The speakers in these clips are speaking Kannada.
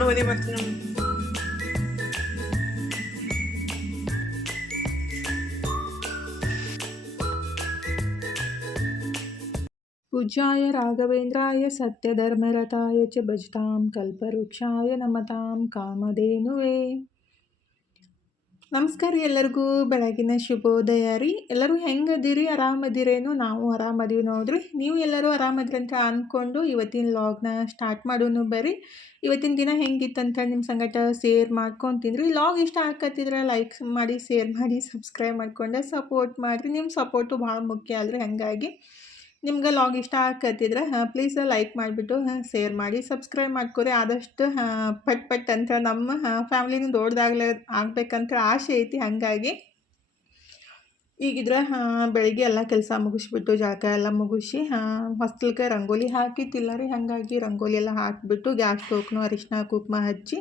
ನಾನು ಓದಿ ಬರ್ತೀನಿ. पूज्याय राघवेन्द्राय सत्यधर्मरताय च भजतां कल्पवृक्षाय नमतां कामधेनुवे. ನಮಸ್ಕಾರ ರೀ ಎಲ್ಲರಿಗೂ ಬೆಳಗಿನ ಶುಭೋದಯ ರೀ. ಎಲ್ಲರೂ ಹೆಂಗದಿರಿ? ಆರಾಮದಿರೇನು? ನಾವು ಆರಾಮದೀವಿ ನೋಡ್ರಿ. ನೀವು ಎಲ್ಲರೂ ಆರಾಮದ್ರಿ ಅಂತ ಅಂದ್ಕೊಂಡು ಇವತ್ತಿನ ಲಾಗ್ನ ಸ್ಟಾರ್ಟ್ ಮಾಡೋನು ಬರ್ರಿ. ಇವತ್ತಿನ ದಿನ ಹೆಂಗಿತ್ತಂತ ನಿಮ್ಮ ಸಂಗಟ ಶೇರ್ ಮಾಡ್ಕೊತೀನಿ ರೀ. ಲಾಗ್ ಇಷ್ಟ ಆಕತ್ತಿದ್ರೆ ಲೈಕ್ ಮಾಡಿ, ಶೇರ್ ಮಾಡಿ, ಸಬ್ಸ್ಕ್ರೈಬ್ ಮಾಡ್ಕೊಂಡು ಸಪೋರ್ಟ್ ಮಾಡಿರಿ. ನಿಮ್ಮ ಸಪೋರ್ಟು ಭಾಳ ಮುಖ್ಯ ಅಲ್ರಿ. ಹಾಗಾಗಿ ನಿಮ್ಗೆ ಲಾಗ್ ಇಷ್ಟ ಆಕತ್ತಿದ್ರೆ ಪ್ಲೀಸ್ ಲೈಕ್ ಮಾಡಿಬಿಟ್ಟು ಶೇರ್ ಮಾಡಿ, ಸಬ್ಸ್ಕ್ರೈಬ್ ಮಾಡ್ಕೊರಿ. ಆದಷ್ಟು ಪಟ್ ಅಂತ ನಮ್ಮ ಫ್ಯಾಮ್ಲಿನೂ ದೊಡ್ಡದಾಗ್ಲಿ ಆಗ್ಬೇಕಂತ ಆಸೆ ಐತಿ. ಹಾಗಾಗಿ ಈಗಿದ್ರೆ ಬೆಳಿಗ್ಗೆ ಎಲ್ಲ ಕೆಲಸ ಮುಗಿಸ್ಬಿಟ್ಟು ಜಳಕ ಎಲ್ಲ ಮುಗಿಸಿ ಹೊಸ್ತಿಲ್ಗೆ ರಂಗೋಲಿ ಹಾಕಿತ್ತಿಲ್ಲ ರೀ. ಹಾಗಾಗಿ ರಂಗೋಲಿ ಎಲ್ಲ ಹಾಕಿಬಿಟ್ಟು ಗ್ಯಾಸ್ ಸ್ಟೋವ್ನು ಅರಿಶಿನ ಕುಂಕುಮ ಹಚ್ಚಿ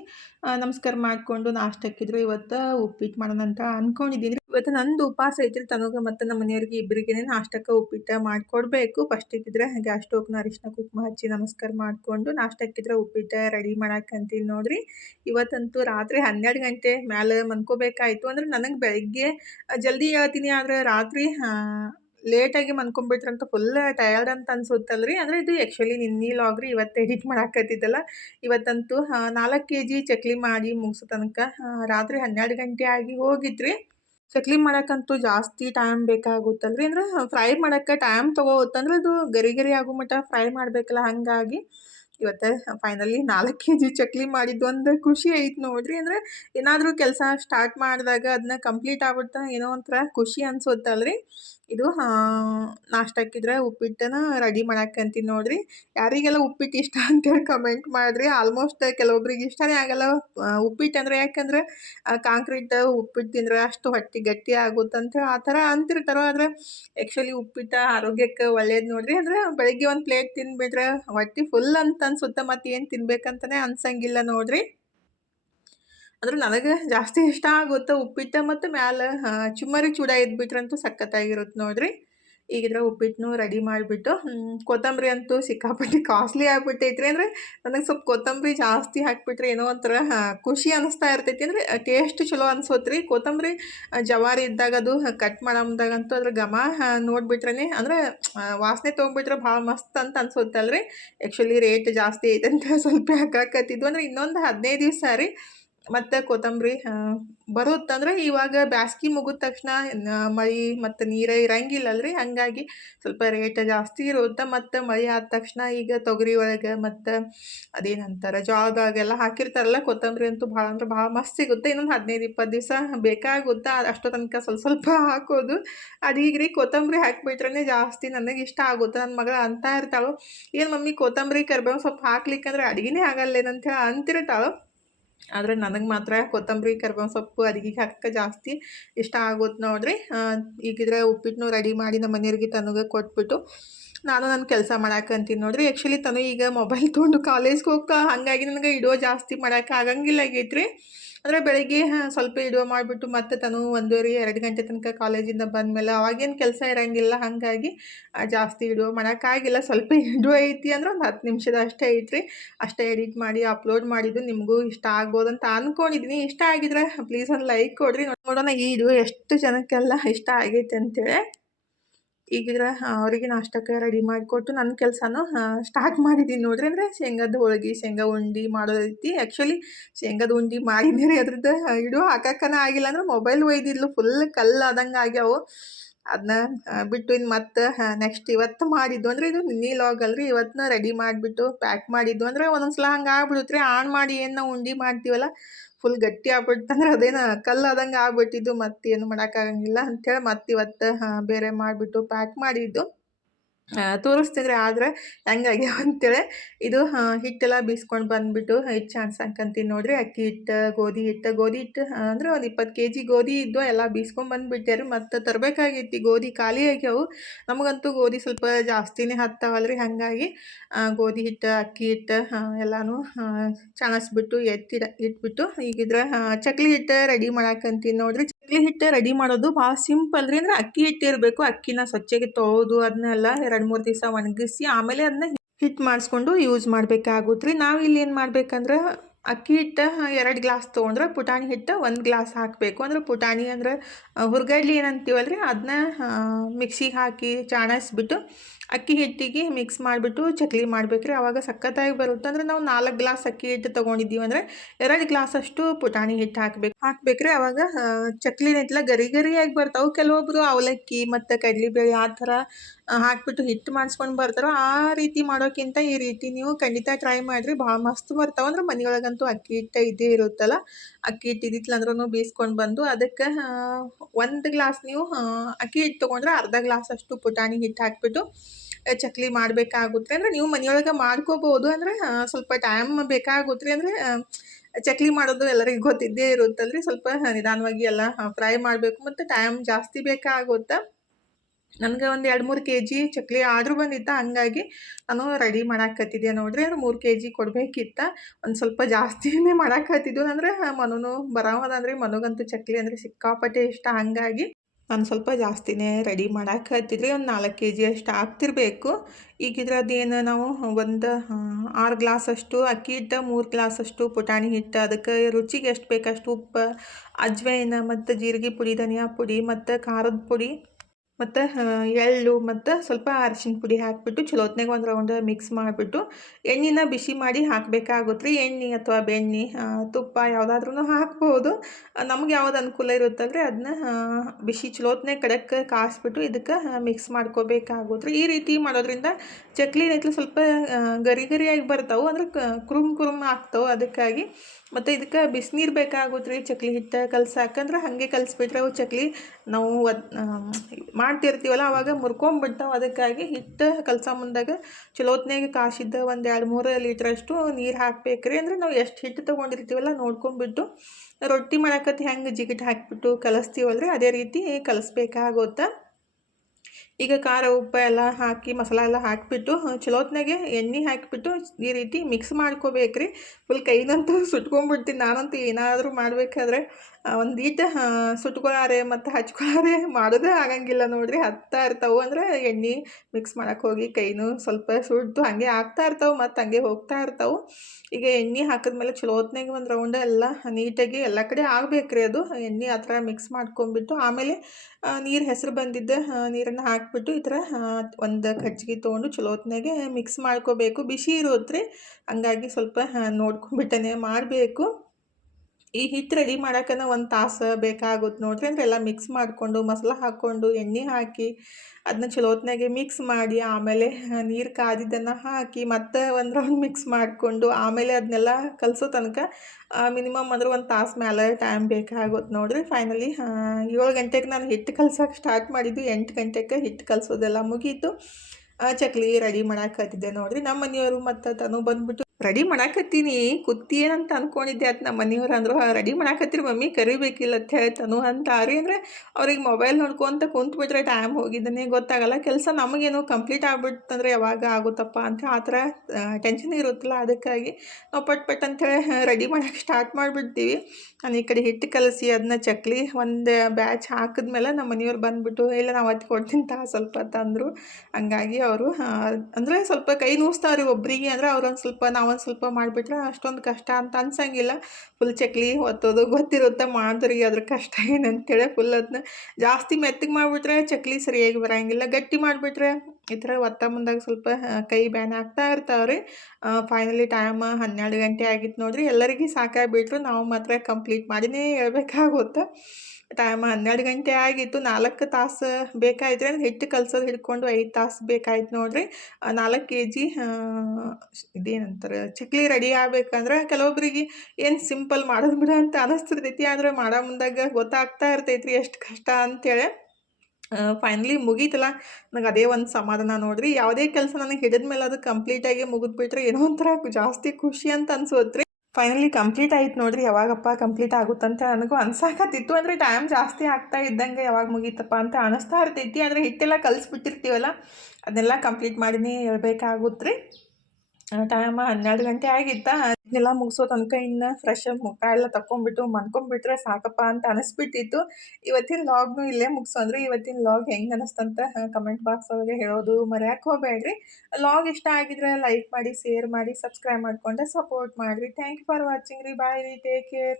ನಮಸ್ಕಾರ ಮಾಡಿಕೊಂಡು ನಾಷ್ಟಕ್ಕಿದ್ರು. ಇವತ್ತು ಉಪ್ಪಿಟ್ಟು ಮಾಡೋಣ ಅಂತ ಅಂದ್ಕೊಂಡಿದ್ದೀನಿ. ಇವತ್ತು ನಂದು ಉಪವಾಸ ಐತ್ರಿ. ತನಗೆ ಮತ್ತು ನಮ್ಮ ಮನೆಯವ್ರಿಗೆ ಇಬ್ಬರಿಗೆ ನಾಷ್ಟಕ್ಕೆ ಉಪ್ಪಿಟ್ಟು ಮಾಡಿಕೊಡ್ಬೇಕು. ಫಸ್ಟಿಗಿದ್ರೆ ಗ್ಯಾಸ್ ಸ್ಟೋವ್ನ ಅರಿಶಿನ ಕುಂಕುಮ ಹಚ್ಚಿ ನಮಸ್ಕಾರ ಮಾಡಿಕೊಂಡು ನಾಷ್ಟಕ್ಕಿದ್ರೆ ಉಪ್ಪಿಟ್ಟು ರೆಡಿ ಮಾಡಕ್ಕಂತೀನಿ ನೋಡ್ರಿ. ಇವತ್ತಂತೂ ರಾತ್ರಿ 12 ಗಂಟೆ ಮ್ಯಾಲೆ ಮನ್ಕೋಬೇಕಾಯ್ತು. ಅಂದ್ರೆ ನನಗೆ ಬೆಳಗ್ಗೆ ಜಲ್ದಿ ಹೇಳ್ತೀನಿ, ಆದರೆ ರಾತ್ರಿ ಲೇಟಾಗಿ ಮನ್ಕೊಂಬಿಟ್ರಂತ ಫುಲ್ ಟಯರ್ಡ್ ಅಂತ ಅನ್ಸುತ್ತಲ್ರಿ. ಅಂದರೆ ಇದು ಆ್ಯಕ್ಚುಲಿ ನಿನ್ನೆ ಲಾಗ್ ರೀ. ಇವತ್ತು ಎಡಿಟ್ ಮಾಡಾಕತ್ತಿದ್ದಲ್ಲ. ಇವತ್ತಂತೂ 4 kg ಚಕ್ಲಿ ಮಾಡಿ ಮುಗಿಸೋ ತನಕ ರಾತ್ರಿ 12 ಗಂಟೆ ಆಗಿ ಹೋಗಿದ್ರಿ. ಚಕ್ಲಿ ಮಾಡೋಕ್ಕಂತೂ ಜಾಸ್ತಿ ಟೈಮ್ ಬೇಕಾಗುತ್ತಲ್ರಿ. ಅಂದ್ರೆ ಫ್ರೈ ಮಾಡೋಕ್ಕೆ ಟೈಮ್ ತೊಗೋತ್ತಂದ್ರೆ ಅದು ಗರಿ ಆಗೋ ಮಟ್ಟ ಫ್ರೈ ಮಾಡಬೇಕಲ್ಲ. ಹಾಗಾಗಿ ಇವತ್ತು ಫೈನಲಿ 4 kg ಚಕ್ಲಿ ಮಾಡಿದ್ದು ಒಂದು ಖುಷಿ ಐತೆ ನೋಡ್ರಿ. ಅಂದರೆ ಏನಾದರೂ ಕೆಲಸ ಸ್ಟಾರ್ಟ್ ಮಾಡಿದಾಗ ಅದನ್ನ ಕಂಪ್ಲೀಟ್ ಆಗ್ಬಿಡ್ತಾ ಏನೋ ಒಂಥರ ಖುಷಿ ಅನ್ಸುತ್ತಲ್ರಿ. ಇದು ನಾಷ್ಟಕ್ಕಿದ್ರೆ ಉಪ್ಪಿಟ್ಟನ ರೆಡಿ ಮಾಡಕ್ಕಂತೀನಿ ನೋಡ್ರಿ. ಯಾರಿಗೆಲ್ಲ ಉಪ್ಪಿಟ್ಟು ಇಷ್ಟ ಅಂತೇಳಿ ಕಮೆಂಟ್ ಮಾಡಿರಿ. ಆಲ್ಮೋಸ್ಟ್ ಕೆಲವೊಬ್ರಿಗೆ ಇಷ್ಟನೇ ಆಗಲ್ಲ ಉಪ್ಪಿಟ್ಟು ಅಂದರೆ. ಯಾಕಂದರೆ ಕಾಂಕ್ರೀಟ್ ಉಪ್ಪಿಟ್ಟು ತಿಂದರೆ ಅಷ್ಟು ಹೊಟ್ಟೆ ಗಟ್ಟಿ ಆಗುತ್ತಂತ ಆ ಥರ ಅಂತಿರ್ತಾರೋ. ಆದರೆ ಆ್ಯಕ್ಚುಲಿ ಉಪ್ಪಿಟ್ಟು ಆರೋಗ್ಯಕ್ಕೆ ಒಳ್ಳೇದು ನೋಡ್ರಿ. ಅಂದರೆ ಬೆಳಗ್ಗೆ ಒಂದು ಪ್ಲೇಟ್ ತಿಂದುಬಿಟ್ರೆ ಹೊಟ್ಟೆ ಫುಲ್ ಅಂತ ಅನ್ಸುತ್ತೆ. ಮತ್ತು ಏನು ತಿನ್ಬೇಕಂತಲೇ ಅನ್ಸಂಗಿಲ್ಲ ನೋಡ್ರಿ. ಅಂದ್ರೆ ನನಗೆ ಜಾಸ್ತಿ ಇಷ್ಟ ಆಗುತ್ತೆ ಉಪ್ಪಿಟ್ಟು. ಮತ್ತು ಮ್ಯಾಲೆ ಚುಮ್ಮರಿ ಚೂಡ ಇದ್ಬಿಟ್ರಂತೂ ಸಖತ್ತಾಗಿರುತ್ತೆ ನೋಡ್ರಿ. ಈಗಿದ್ರೆ ಉಪ್ಪಿಟ್ಟನ್ನು ರೆಡಿ ಮಾಡಿಬಿಟ್ಟು ಕೊತ್ತಂಬರಿ ಅಂತೂ ಸಿಕ್ಕಾಪಟ್ಟೆ ಕಾಸ್ಟ್ಲಿ ಆಗಿಬಿಟ್ಟೈತ್ರಿ. ಅಂದರೆ ನನಗೆ ಸ್ವಲ್ಪ ಕೊತ್ತಂಬರಿ ಜಾಸ್ತಿ ಹಾಕಿಬಿಟ್ರೆ ಏನೋ ಒಂಥರ ಖುಷಿ ಅನ್ನಿಸ್ತಾ ಇರ್ತೈತಿ. ಅಂದರೆ ಟೇಸ್ಟ್ ಚಲೋ ಅನ್ಸೋತ್ರಿ. ಕೊತ್ತಂಬರಿ ಜವಾರಿ ಇದ್ದಾಗ ಅದು ಕಟ್ ಮಾಡಮ್ದಾಗಂತೂ ಅದ್ರ ಘಮ ನೋಡಿಬಿಟ್ರೆ ಅಂದರೆ ವಾಸನೆ ತೊಗೊಂಡ್ಬಿಟ್ರೆ ಭಾಳ ಮಸ್ತ್ ಅಂತ ಅನ್ಸುತ್ತಲ್ರಿ. ಆ್ಯಕ್ಚುಲಿ ರೇಟ್ ಜಾಸ್ತಿ ಐತಂತ ಸ್ವಲ್ಪ ಹಾಕಾಕತ್ತಿದ್ವು. ಅಂದರೆ ಇನ್ನೊಂದು 15 ದಿವಸ ರೀ ಮತ್ತು ಕೊತ್ತಂಬರಿ ಬರುತ್ತಂದ್ರೆ. ಇವಾಗ ಬ್ಯಾಸ್ಗೆ ಮುಗಿದ ತಕ್ಷಣ ಮಳೆ ಮತ್ತು ನೀರು ಇರಂಗಿಲ್ಲಲ್ರಿ. ಹಾಗಾಗಿ ಸ್ವಲ್ಪ ರೇಟ್ ಜಾಸ್ತಿ ಇರುತ್ತೆ. ಮತ್ತು ಮಳೆ ಆದ ತಕ್ಷಣ ಈಗ ತೊಗರಿ ಒಳಗೆ ಮತ್ತು ಅದೇನಂತಾರೆ ಜೋಳದಾಗೆಲ್ಲ ಹಾಕಿರ್ತಾರಲ್ಲ ಕೊತ್ತಂಬರಿ ಅಂತೂ ಭಾಳ ಅಂದ್ರೆ ಭಾಳ ಮಸ್ತ್ ಸಿಗುತ್ತೆ. ಇನ್ನೊಂದು 15-20 ದಿವಸ ಬೇಕಾಗುತ್ತೆ. ಅಷ್ಟೋ ತನಕ ಸ್ವಲ್ಪ ಹಾಕೋದು. ಅದು ಈಗ ರೀ ಕೊತ್ತಂಬರಿ ಹಾಕಿಬಿಟ್ರೆ ಜಾಸ್ತಿ ನನಗೆ ಇಷ್ಟ ಆಗುತ್ತೆ. ನನ್ನ ಮಗಳು ಅಂತ ಇರ್ತಾಳು, ಏನು ಮಮ್ಮಿ ಕೊತ್ತಂಬರಿ ಕರಿಬೇವು ಸ್ವಲ್ಪ ಹಾಕ್ಲಿಕ್ಕಂದ್ರೆ ಅಡುಗೆನೇ ಆಗಲ್ಲೇನಂತ ಹೇಳಿ ಅಂತಿರ್ತಾಳು. ಆದರೆ ನನಗೆ ಮಾತ್ರ ಕೊತ್ತಂಬರಿ ಕರಿಬೇವು ಸೊಪ್ಪು ಅಡುಗೆಗೆ ಹಾಕಕ್ಕೆ ಜಾಸ್ತಿ ಇಷ್ಟ ಆಗುತ್ತೆ ನೋಡ್ರಿ. ಈಗಿದ್ರೆ ಉಪ್ಪಿಟ್ಟನ್ನು ರೆಡಿ ಮಾಡಿ ನಮ್ಮ ಮನೆಯವ್ರಿಗೆ ತನಗೆ ಕೊಟ್ಬಿಟ್ಟು ನಾನು ನನ್ನ ಕೆಲಸ ಮಾಡಕ್ಕಂತೀನಿ ನೋಡ್ರಿ. ಆ್ಯಕ್ಚುಲಿ ತನು ಈಗ ಮೊಬೈಲ್ ತೊಗೊಂಡು ಕಾಲೇಜ್ಗೆ ಹೋಗ್ತಾ. ಹಾಗಾಗಿ ನನಗೆ ವಿಡಿಯೋ ಜಾಸ್ತಿ ಮಾಡೋಕೆ ಆಗಂಗಿಲ್ಲ ಆಗೈತ್ರಿ. ಅಂದರೆ ಬೆಳಗ್ಗೆ ಸ್ವಲ್ಪ ವಿಡಿಯೋ ಮಾಡಿಬಿಟ್ಟು ಮತ್ತು ತನು 1:30-2 ಗಂಟೆ ತನಕ ಕಾಲೇಜಿಂದ ಬಂದಮೇಲೆ ಅವಾಗೇನು ಕೆಲಸ ಇರೋಂಗಿಲ್ಲ. ಹಾಗಾಗಿ ಜಾಸ್ತಿ ವಿಡಿಯೋ ಮಾಡೋಕ್ಕಾಗಿಲ್ಲ. ಸ್ವಲ್ಪ ವಿಡಿಯೋ ಐತಿ ಅಂದ್ರೆ ಒಂದು 10 ನಿಮಿಷದ ಅಷ್ಟೇ ಐತ್ರಿ. ಅಷ್ಟೇ ಎಡಿಟ್ ಮಾಡಿ ಅಪ್ಲೋಡ್ ಮಾಡಿದ್ದು. ನಿಮಗೂ ಇಷ್ಟ ಆಗ್ಬೋದಂತ ಅಂದ್ಕೊಂಡಿದ್ದೀನಿ. ಇಷ್ಟ ಆಗಿದ್ರೆ ಪ್ಲೀಸ್ ಒಂದು ಲೈಕ್ ಕೊಡಿರಿ. ನೋಡೋಣ ಈ ವಿಡಿಯೋ ಎಷ್ಟು ಜನಕ್ಕೆಲ್ಲ ಇಷ್ಟ ಆಗೈತೆ ಅಂತೇಳಿ. ಈಗಿದ್ರೆ ಅವರಿಗೆ ನಾಷ್ಟಕ್ಕೆ ರೆಡಿ ಮಾಡಿಕೊಟ್ಟು ನನ್ನ ಕೆಲಸನೂ ಸ್ಟಾರ್ಟ್ ಮಾಡಿದ್ದೀನಿ ನೋಡ್ರಿ. ಅಂದರೆ ಶೇಂಗಾದ ಹೋಳ್ಗೆ, ಶೇಂಗಾ ಉಂಡೆ ಮಾಡೋದೈತಿ. ಆ್ಯಕ್ಚುಲಿ ಶೇಂಗಾದ ಉಂಡೆ ಮಾಡಿದ್ದೀರಿ. ಅದ್ರದ್ದು ವಿಡಿಯೋ ಹಾಕಕ್ಕನ ಆಗಿಲ್ಲ. ಅಂದ್ರೆ ಮೊಬೈಲ್ ಒಯ್ದಿದ್ಲು ಫುಲ್ ಕಲ್ಲು ಆದಂಗೆ ಆಗ್ಯಾವು. ಅದನ್ನ ಬಿಟ್ಟು ಇನ್ನು ಮತ್ತು ನೆಕ್ಸ್ಟ್ ಇವತ್ತು ಮಾಡಿದ್ದು. ಅಂದರೆ ಇದು ನಿನ್ನೆ ಲಾಗ್ ಅಲ್ರಿ. ಇವತ್ತನ್ನ ರೆಡಿ ಮಾಡಿಬಿಟ್ಟು ಪ್ಯಾಕ್ ಮಾಡಿದ್ದು. ಅಂದರೆ ಒಂದೊಂದು ಸಲ ಹಂಗೆ ಆಗ್ಬಿಡುತ್ತೆ. ಆನ್ ಮಾಡಿ ಏನು ನಾವು ಉಂಡೆ ಮಾಡ್ತೀವಲ್ಲ ಫುಲ್ ಗಟ್ಟಿ ಆಗ್ಬಿಡ್ತಂದ್ರೆ ಅದೇನು ಕಲ್ಲು ಆದಂಗೆ ಆಗ್ಬಿಟ್ಟಿದ್ದು. ಮತ್ತೇನು ಮಾಡೋಕ್ಕಾಗಂಗಿಲ್ಲ ಅಂಥೇಳಿ ಮತ್ತು ಇವತ್ತು ಬೇರೆ ಮಾಡಿಬಿಟ್ಟು ಪ್ಯಾಕ್ ಮಾಡಿದ್ದು ತೋರಿಸ್ತಿದ್ರೆ. ಆದರೆ ಹೆಂಗಾಗ್ಯಾವ ಅಂತೇಳಿ ಇದು ಹಿಟ್ಟೆಲ್ಲ ಬೀಸ್ಕೊಂಡು ಬಂದುಬಿಟ್ಟು ಹಿಟ್ಟು ಚಾಣ್ಸಕ್ಕಂತೀನಿ ನೋಡ್ರಿ. ಅಕ್ಕಿ ಹಿಟ್ಟು, ಗೋಧಿ ಹಿಟ್ಟು ಅಂದರೆ ಒಂದು 20 kg ಗೋಧಿ ಇದ್ದು ಎಲ್ಲ ಬೀಸ್ಕೊಂಡು ಬಂದುಬಿಟ್ಟಾರಿ. ಮತ್ತು ತರಬೇಕಾಗೈತಿ. ಗೋಧಿ ಖಾಲಿ ಆಗ್ಯಾವು. ನಮಗಂತೂ ಗೋಧಿ ಸ್ವಲ್ಪ ಜಾಸ್ತಿನೇ ಹತ್ತಾವಲ್ರಿ. ಹಾಗಾಗಿ ಗೋಧಿ ಹಿಟ್ಟು, ಅಕ್ಕಿ ಹಿಟ್ಟು ಎಲ್ಲನೂ ಚಾಣಿಸ್ಬಿಟ್ಟು ಇಟ್ಬಿಟ್ಟು ಈಗಿದ್ರೆ ಚಕ್ಲಿ ಹಿಟ್ಟು ರೆಡಿ ಮಾಡಕ್ಕಂತೀನಿ ನೋಡ್ರಿ. ಚಕ್ಲಿ ಹಿಟ್ಟು ರೆಡಿ ಮಾಡೋದು ಭಾಳ ಸಿಂಪಲ್ ರೀ. ಅಂದರೆ ಅಕ್ಕಿ ಹಿಟ್ಟು ಇರಬೇಕು. ಅಕ್ಕಿನ ಸ್ವಚ್ಛಗೆ ತೊಳೆದು ಅದನ್ನೆಲ್ಲ 2-3 ದಿವಸ ಒಣಗಿಸಿ ಆಮೇಲೆ ಅದನ್ನ ಹಿಟ್ಟು ಮಾಡಿಸ್ಕೊಂಡು ಯೂಸ್ ಮಾಡಬೇಕಾಗುತ್ತೆ ರೀ. ನಾವು ಇಲ್ಲಿ ಏನು ಮಾಡ್ಬೇಕಂದ್ರೆ ಅಕ್ಕಿ ಹಿಟ್ಟು 2 ಗ್ಲಾಸ್ ತೊಗೊಂಡ್ರೆ ಪುಟಾಣಿ ಹಿಟ್ಟು 1 ಗ್ಲಾಸ್ ಹಾಕಬೇಕು. ಅಂದ್ರೆ ಪುಟಾಣಿ ಅಂದ್ರೆ ಹುರ್ಗಡ್ಲಿ ಏನಂತೀವಲ್ರಿ ಅದನ್ನ ಮಿಕ್ಸಿಗೆ ಹಾಕಿ ಚಾಣಿಸ್ಬಿಟ್ಟು ಅಕ್ಕಿ ಹಿಟ್ಟಿಗೆ ಮಿಕ್ಸ್ ಮಾಡಿಬಿಟ್ಟು ಚಕ್ಲಿ ಮಾಡ್ಬೇಕ್ರಿ. ಆವಾಗ ಸಖತ್ತಾಗಿ ಬರುತ್ತೆ. ಅಂದ್ರೆ ನಾವು 4 ಗ್ಲಾಸ್ ಅಕ್ಕಿ ಹಿಟ್ಟು ತೊಗೊಂಡಿದ್ದೀವಿ ಅಂದರೆ 2 ಗ್ಲಾಸಷ್ಟು ಪುಟಾಣಿ ಹಿಟ್ಟು ಹಾಕ್ಬೇಕ್ರಿ. ಆವಾಗ ಚಕ್ಲಿನೆಲ್ಲ ಗರಿ ಗರಿಯಾಗಿ ಬರ್ತಾವೆ. ಕೆಲವೊಬ್ಬರು ಅವಲಕ್ಕಿ ಮತ್ತು ಕಡಲೆಬೇಳೆ ಆ ಥರ ಹಾಕ್ಬಿಟ್ಟು ಹಿಟ್ಟು ಮಾಡಿಸ್ಕೊಂಡು ಬರ್ತಾರೋ. ಆ ರೀತಿ ಮಾಡೋಕ್ಕಿಂತ ಈ ರೀತಿ ನೀವು ಖಂಡಿತ ಟ್ರೈ ಮಾಡಿರಿ, ಭಾಳ ಮಸ್ತ್ ಬರ್ತಾವೆ. ಅಂದ್ರೆ ಮನೆಯೊಳಗಂತೂ ಅಕ್ಕಿ ಹಿಟ್ಟು ಇದ್ದೇ ಇರುತ್ತಲ್ಲ, ಅಕ್ಕಿ ಹಿಟ್ಟು ಇದ್ದಿಲ್ಲ ಅಂದ್ರೂ ಬೀಸ್ಕೊಂಡು ಬಂದು ಅದಕ್ಕೆ 1 ಗ್ಲಾಸ್ ನೀವು ಅಕ್ಕಿ ಹಿಟ್ಟು ತೊಗೊಂಡ್ರೆ ಅರ್ಧ ಗ್ಲಾಸ್ ಅಷ್ಟು ಪುಟಾಣಿ ಹಿಟ್ಟು ಹಾಕ್ಬಿಟ್ಟು ಚಕ್ಲಿ ಮಾಡಬೇಕಾಗುತ್ತೆ. ಅಂದರೆ ನೀವು ಮನೆಯೊಳಗೆ ಮಾಡ್ಕೋಬೋದು. ಅಂದರೆ ಸ್ವಲ್ಪ ಟೈಮ್ ಬೇಕಾಗುತ್ತೆ. ಅಂದರೆ ಚಕ್ಲಿ ಮಾಡೋದು ಎಲ್ಲರಿಗೂ ಗೊತ್ತಿದ್ದೇ ಇರುತ್ತಲ್ರಿ. ಸ್ವಲ್ಪ ನಿಧಾನವಾಗಿ ಎಲ್ಲ ಫ್ರೈ ಮಾಡಬೇಕು ಮತ್ತು ಟೈಮ್ ಜಾಸ್ತಿ ಬೇಕಾಗುತ್ತೆ. ನನಗೆ ಒಂದು 2-3 ಕೆ ಜಿ ಚಕ್ಲಿ ಆರ್ಡ್ರ್ ಬಂದಿತ್ತು. ಹಂಗಾಗಿ ನಾನು ರೆಡಿ ಮಾಡಾಕತ್ತಿದ್ದೆ ನೋಡಿರಿ. 3 ಕೆ ಜಿ ಕೊಡಬೇಕಿತ್ತು. ಒಂದು ಸ್ವಲ್ಪ ಜಾಸ್ತಿನೇ ಮಾಡಾಕತ್ತಿದ್ದು. ಅಂದರೆ ಮನುನು ಬರೋದನ್ರಿ. ಮನುಗಂತೂ ಚಕ್ಲಿ ಅಂದರೆ ಸಿಕ್ಕಾಪಟ್ಟೆ ಇಷ್ಟ. ಹಾಗಾಗಿ ನಾನು ಸ್ವಲ್ಪ ಜಾಸ್ತಿನೇ ರೆಡಿ ಮಾಡಾಕತ್ತಿದ್ರಿ. ಒಂದು 4 ಕೆ ಜಿ ಅಷ್ಟು ಆಗ್ತಿರಬೇಕು. ಈಗ ಇದ್ರದ್ದೇನು ನಾವು ಒಂದು 6 ಗ್ಲಾಸಷ್ಟು ಅಕ್ಕಿ ಹಿಟ್ಟು, 3 ಗ್ಲಾಸಷ್ಟು ಪುಟಾಣಿ ಹಿಟ್ಟು, ಅದಕ್ಕೆ ರುಚಿಗೆ ಎಷ್ಟು ಬೇಕಷ್ಟು ಉಪ್ಪು, ಅಜ್ವೈನ ಮತ್ತು ಜೀರಿಗೆ ಪುಡಿ, ಧನಿಯಾ ಪುಡಿ ಮತ್ತು ಖಾರದ ಪುಡಿ ಮತ್ತು ಎಳ್ಳು ಮತ್ತು ಸ್ವಲ್ಪ ಅರಿಶಿನ ಪುಡಿ ಹಾಕಿಬಿಟ್ಟು ಚಲೋತ್ನಾಗ ಒಂದು ರೌಂಡ್ ಮಿಕ್ಸ್ ಮಾಡಿಬಿಟ್ಟು ಎಣ್ಣೆನ ಬಿಸಿ ಮಾಡಿ ಹಾಕಬೇಕಾಗುತ್ತೆ ರೀ. ಎಣ್ಣೆ ಅಥವಾ ಬೆಣ್ಣೆ, ತುಪ್ಪ ಯಾವುದಾದ್ರೂ ಹಾಕ್ಬೋದು. ನಮ್ಗೆ ಯಾವ್ದು ಅನುಕೂಲ ಇರುತ್ತಲ್ರಿ ಅದನ್ನ ಬಿಸಿ ಚಲೋತ್ನಾಗ ಕಡಕ್ ಕಾಯಿಸ್ಬಿಟ್ಟು ಇದಕ್ಕೆ ಮಿಕ್ಸ್ ಮಾಡ್ಕೋಬೇಕಾಗುತ್ತೆ ರೀ. ಈ ರೀತಿ ಮಾಡೋದ್ರಿಂದ ಚಕ್ಲಿ ಏನೈತಿ ಸ್ವಲ್ಪ ಗರಿ ಗರಿಯಾಗಿ ಬರ್ತಾವೆ. ಅಂದ್ರೆ ಕುರುಮ್ ಆಗ್ತಾವೆ. ಅದಕ್ಕಾಗಿ ಮತ್ತು ಇದಕ್ಕೆ ಬಿಸಿನೀರು ಬೇಕಾಗುತ್ತೆ ರೀ ಚಕ್ಲಿ ಹಿಟ್ಟು ಕಲ್ಸಾಕಂದ್ರೆ. ಹಾಗೆ ಕಲಿಸ್ಬಿಟ್ರೆ ಅವು ಚಕ್ಲಿ ನಾವು ಮಾಡ್ತಿರ್ತೀವಲ್ಲ ಆವಾಗ ಮುರ್ಕೊಂಬಿಡ್ತಾವೆ. ಅದಕ್ಕಾಗಿ ಹಿಟ್ಟು ಕಲಸೋ ಮುಂದಾಗ ಚಲೋತ್ನಾಗ ಕಾಯಿಸಿದ್ದ ಒಂದು 2-3 ಲೀಟ್ರಷ್ಟು ನೀರು ಹಾಕ್ಬೇಕ್ರಿ. ಅಂದರೆ ನಾವು ಎಷ್ಟು ಹಿಟ್ಟು ತೊಗೊಂಡಿರ್ತೀವಲ್ಲ ನೋಡ್ಕೊಂಬಿಟ್ಟು ರೊಟ್ಟಿ ಮಾಡಕತ್ತಿ ಹೆಂಗೆ ಜಿಗಿಟ್ ಹಾಕಿಬಿಟ್ಟು ಕಲಿಸ್ತೀವಲ್ರಿ ಅದೇ ರೀತಿ ಕಲಿಸ್ಬೇಕಾಗುತ್ತೆ. ಈಗ ಖಾರ ಉಪ್ಪು ಎಲ್ಲ ಹಾಕಿ ಮಸಾಲೆ ಎಲ್ಲ ಹಾಕಿಬಿಟ್ಟು ಚಲೋತ್ನಾಗೆ ಎಣ್ಣೆ ಹಾಕಿಬಿಟ್ಟು ಈ ರೀತಿ ಮಿಕ್ಸ್ ಮಾಡ್ಕೋಬೇಕ್ರಿ. ಫುಲ್ ಕೈನಂತೂ ಸುಟ್ಕೊಂಡ್ಬಿಡ್ತೀನಿ ನಾನಂತೂ. ಏನಾದರೂ ಮಾಡಬೇಕಾದ್ರೆ ಒಂದೀಟ ಸುಟ್ಕೊಳ್ಳಾರೆ ಮತ್ತು ಹಚ್ಕೊಳ್ಳಾರೆ ಮಾಡೋದೇ ಆಗಂಗಿಲ್ಲ ನೋಡಿರಿ. ಹತ್ತಾ ಇರ್ತಾವೆ. ಅಂದರೆ ಎಣ್ಣೆ ಮಿಕ್ಸ್ ಮಾಡೋಕೆ ಹೋಗಿ ಕೈನೂ ಸ್ವಲ್ಪ ಸುಟ್ಟು ಹಾಗೆ ಆಗ್ತಾ ಇರ್ತಾವೆ ಮತ್ತು ಹಂಗೆ ಹೋಗ್ತಾ ಇರ್ತಾವೆ. ಈಗ ಎಣ್ಣೆ ಹಾಕಿದ್ಮೇಲೆ ಚಲೋತ್ನಾಗೆ ಒಂದು ರೌಂಡ್ ಎಲ್ಲ ನೀಟಾಗಿ ಎಲ್ಲ ಕಡೆ ಆಗಬೇಕ್ರಿ. ಅದು ಎಣ್ಣೆ ಆ ಥರ ಮಿಕ್ಸ್ ಮಾಡ್ಕೊಂಬಿಟ್ಟು ಆಮೇಲೆ ನೀರು ಹೆಸರು ಬಂದಿದ್ದ ನೀರನ್ನು ಹಾಕಿಬಿಟ್ಟು ಈ ಥರ ಒಂದು ಕಚ್ಗೆ ತೊಗೊಂಡು ಚಲೋತ್ನಾಗೆ ಮಿಕ್ಸ್ ಮಾಡ್ಕೋಬೇಕು. ಬಿಸಿ ಇರುತ್ತೆ. ಹಂಗಾಗಿ ಸ್ವಲ್ಪ ನೋಡ್ಕೊಂಬಿಟ್ಟನೆ ಮಾಡಬೇಕು. ಈ ಹಿಟ್ಟು ರೆಡಿ ಮಾಡೋಕ್ಕನ 1 ತಾಸು ಬೇಕಾಗುತ್ತೆ ನೋಡಿರಿ. ಅಂದರೆ ಎಲ್ಲ ಮಿಕ್ಸ್ ಮಾಡಿಕೊಂಡು ಮಸಾಲೆ ಹಾಕ್ಕೊಂಡು ಎಣ್ಣೆ ಹಾಕಿ ಅದನ್ನ ಚಲೋತ್ನಾಗೆ ಮಿಕ್ಸ್ ಮಾಡಿ ಆಮೇಲೆ ನೀರು ಕಾದಿದ್ದನ್ನು ಹಾಕಿ ಮತ್ತೆ ಒಂದು ರೌಂಡ್ ಮಿಕ್ಸ್ ಮಾಡಿಕೊಂಡು ಆಮೇಲೆ ಅದನ್ನೆಲ್ಲ ಕಲಸೋ ತನಕ ಮಿನಿಮಮ್ ಅಂದ್ರೆ 1 ತಾಸು ಮೇಲೆ ಟೈಮ್ ಬೇಕಾಗುತ್ತೆ ನೋಡಿರಿ. ಫೈನಲಿ 7 ಗಂಟೆಗೆ ನಾನು ಹಿಟ್ಟು ಕಲ್ಸೋಕೆ ಸ್ಟಾರ್ಟ್ ಮಾಡಿದ್ದು. 8 ಗಂಟೆಗೆ ಹಿಟ್ಟು ಕಲಸೋದೆಲ್ಲ ಮುಗೀತು. ಚಕ್ಲಿ ರೆಡಿ ಮಾಡಾಕತ್ತಿದ್ದೆ ನೋಡಿರಿ. ನಮ್ಮ ಮನೆಯವರು ಮತ್ತು ತನು ಬಂದುಬಿಟ್ಟು ರೆಡಿ ಮಾಡಾಕತ್ತೀನಿ ಕುತ್ತಿ ಏನಂತ ಅಂದ್ಕೊಂಡಿದ್ದೆ. ಅದು ನಮ್ಮ ಮನೆಯವ್ರು ಅಂದರು, ರೆಡಿ ಮಾಡಾಕತ್ತೀರಿ ಮಮ್ಮಿ ಕರಿಬೇಕಿಲ್ಲ ಅಂತ ಹೇಳ್ತಾನು ಅಂತಾರಿ. ಅಂದರೆ ಅವ್ರಿಗೆ ಮೊಬೈಲ್ ನೋಡ್ಕೊತ ಕುಂತ್ಬಿಟ್ರೆ ಟೈಮ್ ಹೋಗಿದ್ದನೇ ಗೊತ್ತಾಗಲ್ಲ. ಕೆಲಸ ನಮಗೇನು ಕಂಪ್ಲೀಟ್ ಆಗ್ಬಿಡ್ತಂದ್ರೆ ಯಾವಾಗ ಆಗುತ್ತಪ್ಪ ಅಂತ ಆ ಥರ ಟೆನ್ಷನ್ ಇರುತ್ತಲ್ಲ. ಅದಕ್ಕಾಗಿ ನಾವು ಪಟ್ ಅಂಥೇಳಿ ರೆಡಿ ಮಾಡೋಕ್ಕೆ ಸ್ಟಾರ್ಟ್ ಮಾಡಿಬಿಡ್ತೀವಿ. ನಾನು ಈ ಕಡೆ ಹಿಟ್ಟು ಕಲಸಿ ಅದನ್ನ ಚಕ್ಲಿ ಒಂದು ಬ್ಯಾಚ್ ಹಾಕಿದ್ಮೇಲೆ ನಮ್ಮ ಮನೆಯವ್ರು ಬಂದುಬಿಟ್ಟು ಇಲ್ಲ ನಾವು ಅದು ಕೊಡ್ತೀನಿ ಸ್ವಲ್ಪ ತಂದರು. ಹಂಗಾಗಿ ಅವರು ಅಂದರೆ ಸ್ವಲ್ಪ ಕೈ ನೋಸ್ತಾವ್ರಿ ಒಬ್ಬರಿಗೆ. ಅಂದರೆ ಅವ್ರೊಂದು ಸ್ವಲ್ಪ ನಾವೊಂದು ಸ್ವಲ್ಪ ಮಾಡಿಬಿಟ್ರೆ ಅಷ್ಟೊಂದು ಕಷ್ಟ ಅಂತ ಅನ್ಸಂಗಿಲ್ಲ. ಫುಲ್ ಚಕ್ಲಿ ಒತ್ತೋದು ಗೊತ್ತಿರುತ್ತೆ ಮಾಡಿದ್ರಿಗೆ ಅದ್ರ ಕಷ್ಟ ಏನಂತೇಳಿ. ಫುಲ್ ಅದನ್ನ ಜಾಸ್ತಿ ಮೆತ್ತಗೆ ಮಾಡಿಬಿಟ್ರೆ ಚಕ್ಲಿ ಸರಿಯಾಗಿ ಬರೋಂಗಿಲ್ಲ. ಗಟ್ಟಿ ಮಾಡಿಬಿಟ್ರೆ ಈ ಥರ ಒತ್ತ ಮುಂದಾಗ ಸ್ವಲ್ಪ ಕೈ ಬ್ಯಾನ್ ಆಗ್ತಾ ಇರ್ತಾವ್ರಿ. ಫೈನಲಿ ಟೈಮ್ 12 ಗಂಟೆ ಆಗಿತ್ತು ನೋಡಿರಿ. ಎಲ್ಲರಿಗೂ ಸಾಕಾಗಿಬಿಟ್ರು. ನಾವು ಮಾತ್ರ ಕಂಪ್ಲೀಟ್ ಮಾಡಿನೇ ಹೇಳ್ಬೇಕಾಗುತ್ತೆ. ಟೈಮ್ 12 ಗಂಟೆ ಆಗಿತ್ತು. 4 ತಾಸು ಬೇಕಾಯ್ತು ಅಂದರೆ ಹಿಟ್ಟು ಕಲಸೋದು ಹಿಡ್ಕೊಂಡು 5 ತಾಸು ಬೇಕಾಯ್ತು ನೋಡಿರಿ. 4 ಕೆ ಜಿ ಇದೇನಂತಾರೆ ಚಕ್ಲಿ ರೆಡಿ ಆಗ್ಬೇಕಂದ್ರೆ ಕೆಲವೊಬ್ರಿಗೆ ಏನು ಸಿಂಪಲ್ ಮಾಡೋದು ಬಿಡ ಅಂತ ಅನ್ನಿಸ್ತಿರ್ತೈತಿ. ಆದರೆ ಮಾಡೋ ಮುಂದಾಗ ಗೊತ್ತಾಗ್ತಾ ಇರ್ತೈತ್ರಿ ಎಷ್ಟು ಕಷ್ಟ ಅಂಥೇಳಿ. ಫೈನಲಿ ಮುಗೀತಲ್ಲ, ನನಗೆ ಅದೇ ಒಂದು ಸಮಾಧಾನ ನೋಡಿರಿ. ಯಾವುದೇ ಕೆಲಸ ನನಗೆ ಹಿಡಿದ ಮೇಲೆ ಅದು ಕಂಪ್ಲೀಟಾಗಿ ಮುಗಿದ್ಬಿಟ್ರೆ ಏನೋ ಒಂಥರ ಜಾಸ್ತಿ ಖುಷಿ ಅಂತ ಅನ್ಸೋತ್ರಿ. ಫೈನಲಿ ಕಂಪ್ಲೀಟ್ ಆಯ್ತು ನೋಡಿರಿ. ಯಾವಾಗಪ್ಪ ಕಂಪ್ಲೀಟ್ ಆಗುತ್ತಂತ ನನಗೂ ಅನ್ಸಾಕತ್ತಿತ್ತು. ಅಂದರೆ ಟೈಮ್ ಜಾಸ್ತಿ ಆಗ್ತಾ ಇದ್ದಂಗೆ ಯಾವಾಗ ಮುಗೀತಪ್ಪ ಅಂತ ಅನ್ನಿಸ್ತಾ ಇರ್ತೈತಿ. ಆದರೆ ಹಿಟ್ಟೆಲ್ಲ ಕಲಿಸ್ಬಿಟ್ಟಿರ್ತೀವಲ್ಲ ಅದನ್ನೆಲ್ಲ ಕಂಪ್ಲೀಟ್ ಮಾಡಿನೇ ಹೇಳ್ಬೇಕಾಗುತ್ತೆ ರೀ. ಟೈಮ 12 ಗಂಟೆ ಆಗಿತ್ತಾ, ಅದನ್ನೆಲ್ಲ ಮುಗಿಸೋ ತನಕ ಇನ್ನು ಫ್ರೆಶ್ ಆಗಿ ಮುಖ ಎಲ್ಲ ತಕ್ಕೊಂಬಿಟ್ಟು ಮಲ್ಕೊಂಬಿಟ್ರೆ ಸಾಕಪ್ಪ ಅಂತ ಅನಿಸ್ಬಿಟ್ಟಿತ್ತು. ಇವತ್ತಿನ ಲಾಗ್‌ನು ಇಲ್ಲೇ ಮುಗಿಸೋಣ್ರಿ. ಇವತ್ತಿನ ಲಾಗ್ ಹೆಂಗೆ ಅನಿಸ್ತಂತ ಕಮೆಂಟ್ ಬಾಕ್ಸ್ ಒಳಗೆ ಹೇಳೋದು ಮರ್ಯಾಕೆ ಹೋಗಬೇಡ್ರಿ. ಲಾಗ್ ಇಷ್ಟ ಆಗಿದ್ರೆ ಲೈಕ್ ಮಾಡಿ, ಶೇರ್ ಮಾಡಿ, ಸಬ್ಸ್ಕ್ರೈಬ್ ಮಾಡ್ಕೊಂಡು ಸಪೋರ್ಟ್ ಮಾಡಿರಿ. ಥ್ಯಾಂಕ್ ಯು ಫಾರ್ ವಾಚಿಂಗ್ ರೀ. ಬಾಯ್ ರೀ. Take care.